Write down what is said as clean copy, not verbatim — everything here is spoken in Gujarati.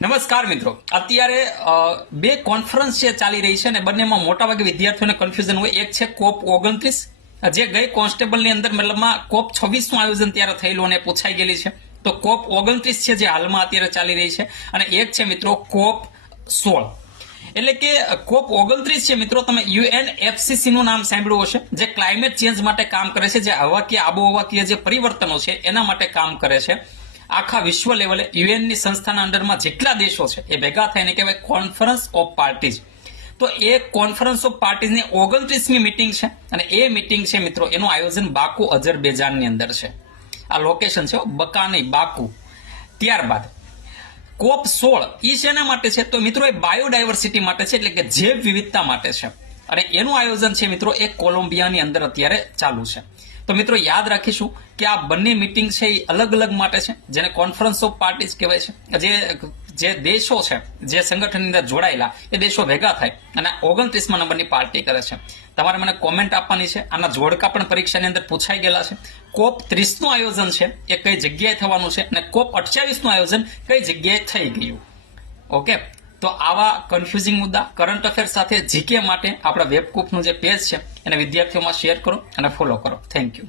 નમસ્કાર મિત્રો, અત્યારે બે કોન્ફરન્સ છે ચાલી રહી છે અને બંનેમાં મોટાભાગે વિદ્યાર્થીઓને કન્ફ્યુઝન હોય. એક છે કોપ 29 જે ગઈ કોન્સ્ટેબલની અંદર મતલબમાં કોપ 26 નું આયોજન ત્યારે થયેલું અને પૂછાઈ ગયેલી છે. તો કોપ 29 છે જે હાલમાં અત્યારે ચાલી રહી છે અને એક છે મિત્રો કોપ 16. એટલે કે કોપ 29 છે મિત્રો, તમે UNFCCC નું નામ સાંભળ્યું હશે, જે ક્લાઇમેટ ચેન્જ માટે કામ કરે છે, જે હવાકીય આબોહવાકીય જે પરિવર્તનો છે એના માટે કામ કરે છે. આખા વિશ્વ લેવલે યુએન ની સંસ્થાના અંડરમાં જેટલા દેશો છે એ ભેગા થઈને કહેવાય કોન્ફરન્સ ઓફ પાર્ટીઝ. તો એ કોન્ફરન્સ ઓફ પાર્ટીઝની 29મી મીટિંગ છે અને એ મીટિંગ છે મિત્રો, એનું આયોજન બાકુ અઝરબૈજાનની અંદર છે. આ લોકેશન છે બકા નહીં, બાકુ. ત્યારબાદ કોપ 16 ઈ શેના માટે છે? તો મિત્રો એ બાયોડાયવર્સિટી માટે છે, એટલે કે જૈવ વિવિધતા માટે છે અને એનું આયોજન છે મિત્રો એ કોલંબિયાની અંદર અત્યારે ચાલુ છે. તો મિત્રો યાદ રાખીશું કે આ બંને મીટિંગ છે એ અલગ અલગ માટે છે, જેને કોન્ફરન્સ ઓફ પાર્ટીઝ કહેવાય છે. જે દેશો છે જે સંગઠનની અંદર જોડાયેલા એ દેશો ભેગા થાય અને 29મા નંબરની પાર્ટી કરે છે. તમારે મને કોમેન્ટ આપવાની છે. આના જોડકા પણ પરીક્ષાની અંદર પૂછાઈ ગયેલા છે. કોપ 30 નું આયોજન છે એ કઈ જગ્યાએ થવાનું છે અને કોપ 28 નું આયોજન કઈ જગ્યાએ થઈ ગયું. ઓકે, તો આવા કન્ફ્યુઝિંગ મુદ્દા કરંટ અફેર સાથે જીકે માટે આપણા વેબકૂફનું જે પેજ છે એને વિદ્યાર્થીઓમાં શેર કરો અને ફોલો કરો. Thank you.